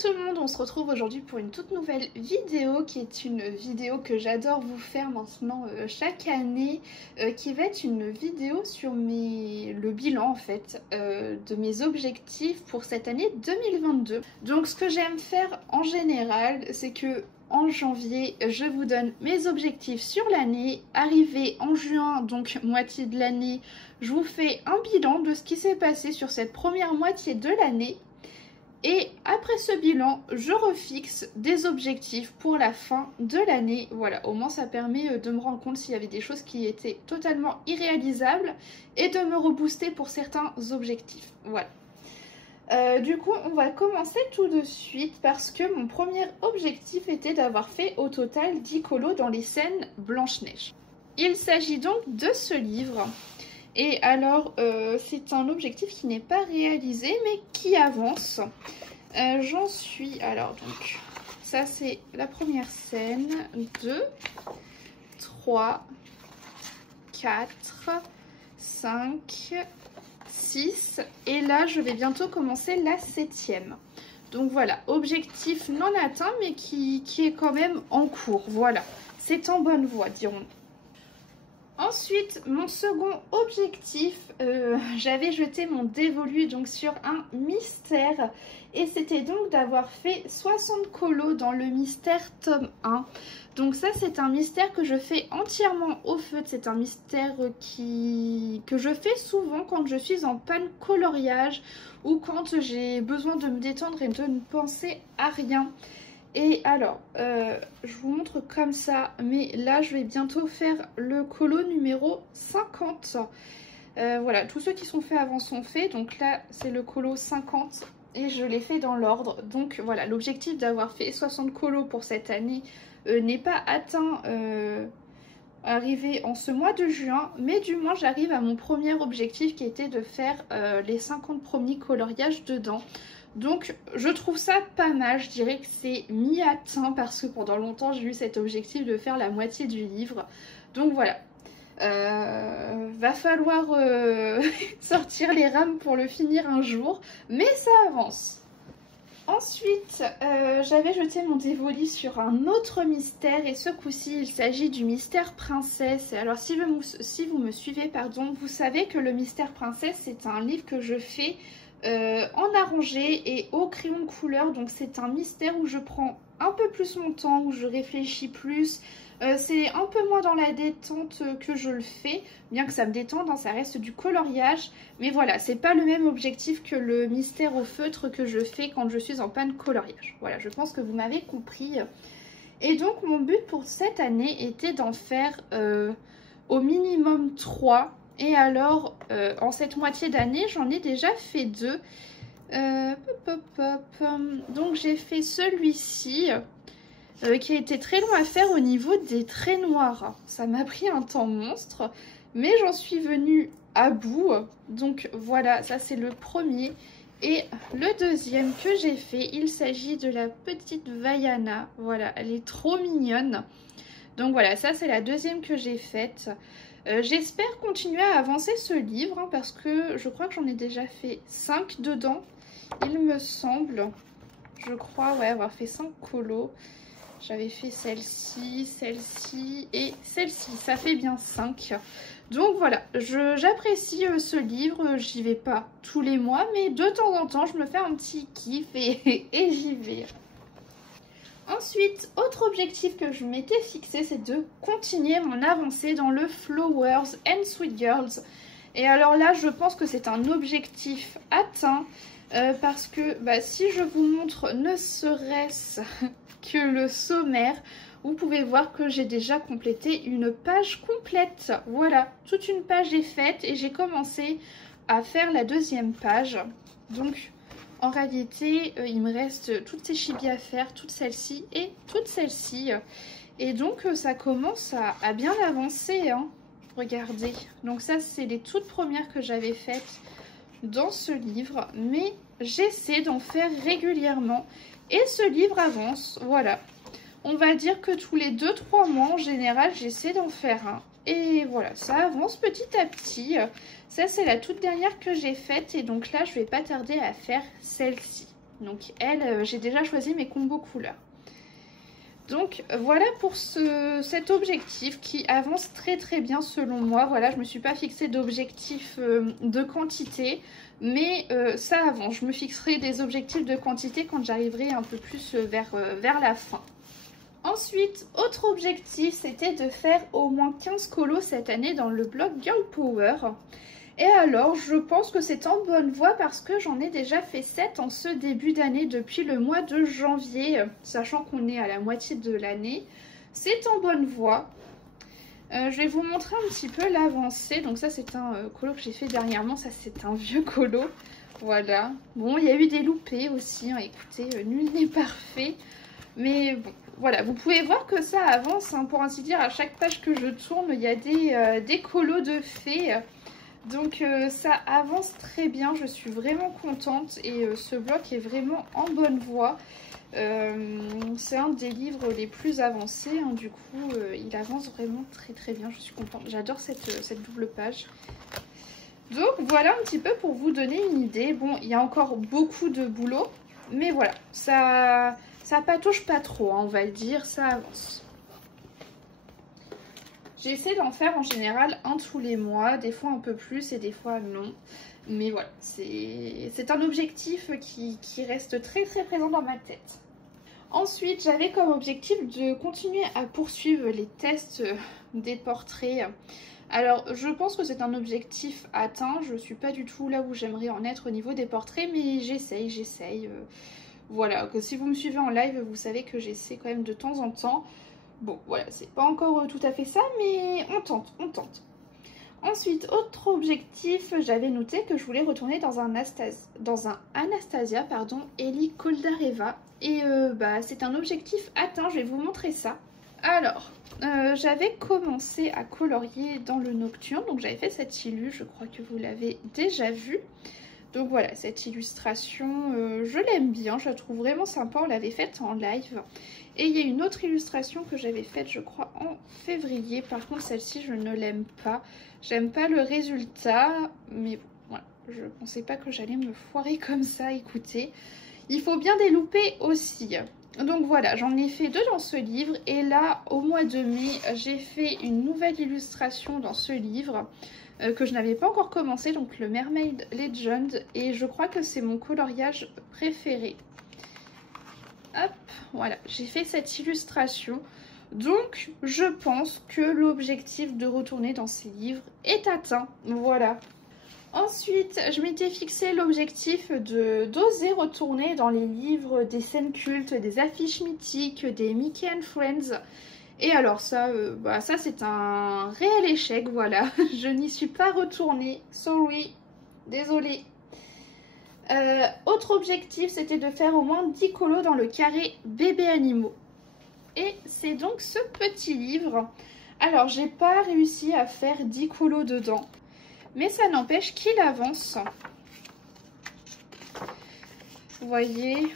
tout le monde, on se retrouve aujourd'hui pour une toute nouvelle vidéo qui est une vidéo que j'adore vous faire maintenant chaque année, qui va être une vidéo sur le bilan en fait de mes objectifs pour cette année 2022. Donc ce que j'aime faire en général, c'est que en janvier, je vous donne mes objectifs sur l'année. Arrivé en juin, donc moitié de l'année, je vous fais un bilan de ce qui s'est passé sur cette première moitié de l'année. Et après ce bilan, je refixe des objectifs pour la fin de l'année. Voilà, au moins ça permet de me rendre compte s'il y avait des choses qui étaient totalement irréalisables et de me rebooster pour certains objectifs. Voilà. Du coup, on va commencer tout de suite parce que mon premier objectif était d'avoir fait au total 10 colos dans les scènes Blanche-Neige. Il s'agit donc de ce livre. Et alors, c'est un objectif qui n'est pas réalisé, mais qui avance. J'en suis... Alors, donc, ça c'est la première scène. 2, 3, 4, 5, 6. Et là, je vais bientôt commencer la 7e. Donc voilà, objectif non atteint, mais qui est quand même en cours. Voilà, c'est en bonne voie, dirons-nous. Ensuite, mon second objectif, j'avais jeté mon dévolu donc sur un mystère et c'était donc d'avoir fait 60 colos dans le mystère tome 1. Donc ça c'est un mystère que je fais entièrement au feutre, c'est un mystère que je fais souvent quand je suis en panne coloriage ou quand j'ai besoin de me détendre et de ne penser à rien. Et alors, je vous montre comme ça, mais là je vais bientôt faire le colo numéro 50. Voilà, tous ceux qui sont faits avant sont faits, donc là c'est le colo 50 et je l'ai fait dans l'ordre. Donc voilà, l'objectif d'avoir fait 60 colos pour cette année n'est pas atteint arrivé en ce mois de juin, mais du moins j'arrive à mon premier objectif qui était de faire les 50 premiers coloriages dedans. Donc je trouve ça pas mal, je dirais que c'est mi-atteint parce que pendant longtemps j'ai eu cet objectif de faire la moitié du livre. Donc voilà, va falloir sortir les rames pour le finir un jour, mais ça avance. Ensuite, j'avais jeté mon dévolu sur un autre mystère et ce coup-ci il s'agit du mystère princesse. Alors si vous me suivez, pardon, vous savez que le mystère princesse c'est un livre que je fais en arrangé et au crayon de couleur, donc c'est un mystère où je prends un peu plus mon temps, où je réfléchis plus, c'est un peu moins dans la détente que je le fais, bien que ça me détende, hein, ça reste du coloriage, mais voilà, c'est pas le même objectif que le mystère au feutre que je fais quand je suis en panne coloriage. Voilà, je pense que vous m'avez compris. Et donc mon but pour cette année était d'en faire au minimum 3. Et alors, en cette moitié d'année, j'en ai déjà fait 2. Donc j'ai fait celui-ci, qui a été très long à faire au niveau des traits noirs. Ça m'a pris un temps monstre, mais j'en suis venue à bout. Donc voilà, ça c'est le premier. Et le deuxième que j'ai fait, il s'agit de la petite Vaiana. Voilà, elle est trop mignonne. Donc voilà, ça c'est la deuxième que j'ai faite. J'espère continuer à avancer ce livre hein, parce que je crois que j'en ai déjà fait 5 dedans, il me semble. Je crois ouais, avoir fait 5 colos. J'avais fait celle-ci, celle-ci et celle-ci. Ça fait bien 5. Donc voilà, j'apprécie ce livre. J'y vais pas tous les mois, mais de temps en temps, je me fais un petit kiff et j'y vais. Ensuite, autre objectif que je m'étais fixé, c'est de continuer mon avancée dans le Flowers and Sweet Girls. Et alors là, je pense que c'est un objectif atteint parce que si je vous montre ne serait-ce que le sommaire, vous pouvez voir que j'ai déjà complété une page complète. Voilà, toute une page est faite et j'ai commencé à faire la deuxième page. Donc en réalité, il me reste toutes ces chibis à faire, toutes celles-ci et toutes celles-ci. Et donc, ça commence à bien avancer. Hein. Regardez. Donc ça, c'est les toutes premières que j'avais faites dans ce livre. Mais j'essaie d'en faire régulièrement. Et ce livre avance. Voilà. On va dire que tous les 2-3 mois, en général, j'essaie d'en faire un. Et voilà, ça avance petit à petit. Ça, c'est la toute dernière que j'ai faite. Et donc là, je vais pas tarder à faire celle-ci. Donc elle, j'ai déjà choisi mes combos couleurs. Donc voilà pour cet objectif qui avance très très bien selon moi. Voilà, je ne me suis pas fixé d'objectif de quantité, mais ça avance. Je me fixerai des objectifs de quantité quand j'arriverai un peu plus vers la fin. Ensuite, autre objectif, c'était de faire au moins 15 colos cette année dans le blog Girl Power. Et alors, je pense que c'est en bonne voie parce que j'en ai déjà fait 7 en ce début d'année depuis le mois de janvier, sachant qu'on est à la moitié de l'année. C'est en bonne voie. Je vais vous montrer un petit peu l'avancée. Donc ça, c'est un colo que j'ai fait dernièrement. Ça, c'est un vieux colo. Voilà. Bon, il y a eu des loupés aussi. Hein. Écoutez, nul n'est parfait. Mais bon, voilà. Vous pouvez voir que ça avance. Hein. Pour ainsi dire, à chaque page que je tourne, il y a des colos de fées. Donc ça avance très bien, je suis vraiment contente et ce bloc est vraiment en bonne voie. C'est un des livres les plus avancés, hein, du coup il avance vraiment très très bien, je suis contente. J'adore cette double page. Donc voilà un petit peu pour vous donner une idée. Bon, il y a encore beaucoup de boulot, mais voilà, ça patauge pas trop, hein, on va le dire, ça avance. J'essaie d'en faire en général un tous les mois, des fois un peu plus et des fois non. Mais voilà, c'est un objectif qui reste très très présent dans ma tête. Ensuite, j'avais comme objectif de continuer à poursuivre les tests des portraits. Alors, je pense que c'est un objectif atteint. Je ne suis pas du tout là où j'aimerais en être au niveau des portraits, mais j'essaye. Voilà, que si vous me suivez en live, vous savez que j'essaie quand même de temps en temps. Bon, voilà, c'est pas encore tout à fait ça, mais on tente. Ensuite, autre objectif, j'avais noté que je voulais retourner dans un Anastasia, Ellie Koldareva. Et c'est un objectif atteint, je vais vous montrer ça. Alors, j'avais commencé à colorier dans le Nocturne, donc j'avais fait cette illu, je crois que vous l'avez déjà vue. Donc voilà, cette illustration, je l'aime bien, je la trouve vraiment sympa, on l'avait faite en live. Et il y a une autre illustration que j'avais faite, je crois, en février. Par contre, celle-ci, je ne l'aime pas. J'aime pas le résultat, mais bon, voilà. Je pensais pas que j'allais me foirer comme ça, écoutez. Il faut bien délouper aussi. Donc voilà, j'en ai fait 2 dans ce livre. Et là, au mois de mai, j'ai fait une nouvelle illustration dans ce livre. Que je n'avais pas encore commencé, donc le Mermaid Legend, et je crois que c'est mon coloriage préféré. Hop, voilà, j'ai fait cette illustration, donc je pense que l'objectif de retourner dans ces livres est atteint, voilà. Ensuite, je m'étais fixé l'objectif d'oser retourner dans les livres des scènes cultes, des affiches mythiques, des Mickey and Friends. Et alors ça, ça c'est un réel échec, voilà. Je n'y suis pas retournée, sorry, désolée. Autre objectif, c'était de faire au moins 10 colos dans le carré bébé animaux. Et c'est donc ce petit livre. Alors, j'ai pas réussi à faire 10 colos dedans, mais ça n'empêche qu'il avance. Vous voyez...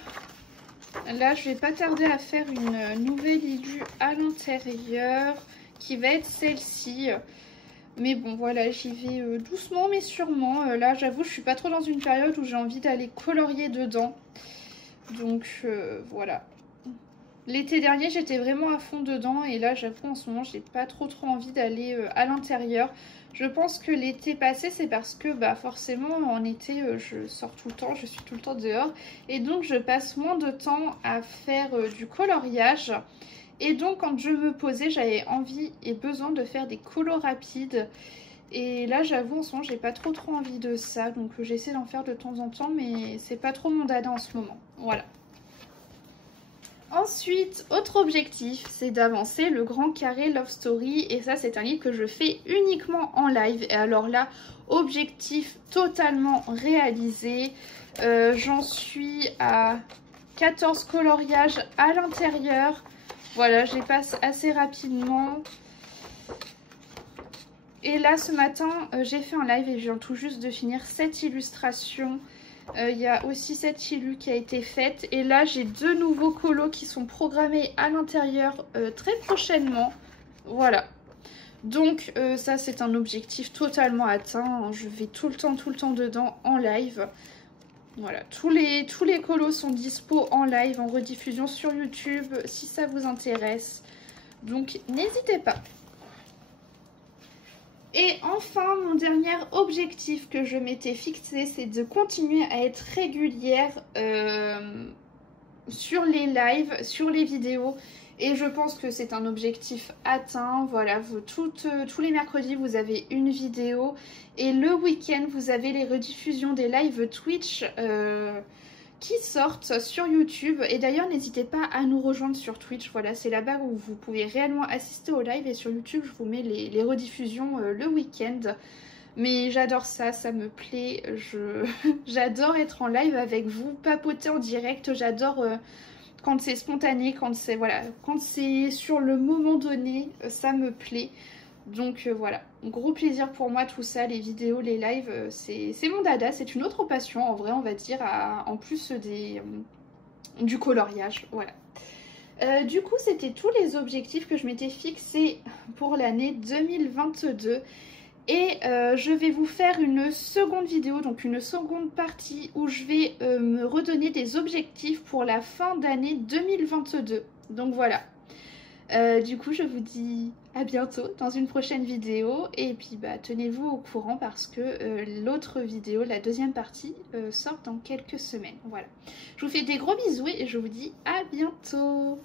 Là, je vais pas tarder à faire une nouvelle illu à l'intérieur qui va être celle-ci. Mais bon, voilà, j'y vais doucement mais sûrement. Là, j'avoue, je suis pas trop dans une période où j'ai envie d'aller colorier dedans. Donc, voilà. L'été dernier, j'étais vraiment à fond dedans. Et là, j'avoue, en ce moment, j'ai pas trop envie d'aller à l'intérieur. Je pense que l'été passé, c'est parce que forcément en été je sors tout le temps, je suis tout le temps dehors. Et donc je passe moins de temps à faire du coloriage. Et donc quand je me posais, j'avais envie et besoin de faire des colos rapides. Et là j'avoue en ce moment j'ai pas trop envie de ça. Donc j'essaie d'en faire de temps en temps, mais c'est pas trop mon dada en ce moment. Voilà. Ensuite, autre objectif, c'est d'avancer le Grand Carré Love Story. Et ça, c'est un livre que je fais uniquement en live. Et alors là, objectif totalement réalisé. J'en suis à 14 coloriages à l'intérieur. Voilà, je les passe assez rapidement. Et là, ce matin, j'ai fait un live et je viens tout juste de finir cette illustration. Il y a aussi cette illu qui a été faite. Et là, j'ai 2 nouveaux colos qui sont programmés à l'intérieur très prochainement. Voilà. Donc, ça, c'est un objectif totalement atteint. Je vais tout le temps dedans en live. Voilà, tous les colos sont dispo en live, en rediffusion sur YouTube, si ça vous intéresse. Donc, n'hésitez pas. Et enfin, mon dernier objectif que je m'étais fixé, c'est de continuer à être régulière sur les lives, sur les vidéos. Et je pense que c'est un objectif atteint. Voilà, tous les mercredis, vous avez une vidéo. Et le week-end, vous avez les rediffusions des lives Twitch qui sortent sur YouTube. Et d'ailleurs, n'hésitez pas à nous rejoindre sur Twitch. Voilà, c'est là-bas où vous pouvez réellement assister au live. Et sur YouTube, je vous mets les rediffusions le week-end. Mais j'adore ça, ça me plaît. J'adore être en live avec vous, papoter en direct. J'adore quand c'est spontané, quand c'est voilà, quand c'est sur le moment donné, ça me plaît. Donc voilà, gros plaisir pour moi tout ça, les vidéos, les lives, c'est mon dada, c'est une autre passion en vrai on va dire, en plus du coloriage, voilà. Du coup c'était tous les objectifs que je m'étais fixés pour l'année 2022. Et je vais vous faire une seconde vidéo, donc une seconde partie où je vais me redonner des objectifs pour la fin d'année 2022. Donc voilà. Du coup, je vous dis à bientôt dans une prochaine vidéo. Et puis, bah, tenez-vous au courant parce que l'autre vidéo, la deuxième partie, sort dans quelques semaines. Voilà. Je vous fais des gros bisous et je vous dis à bientôt.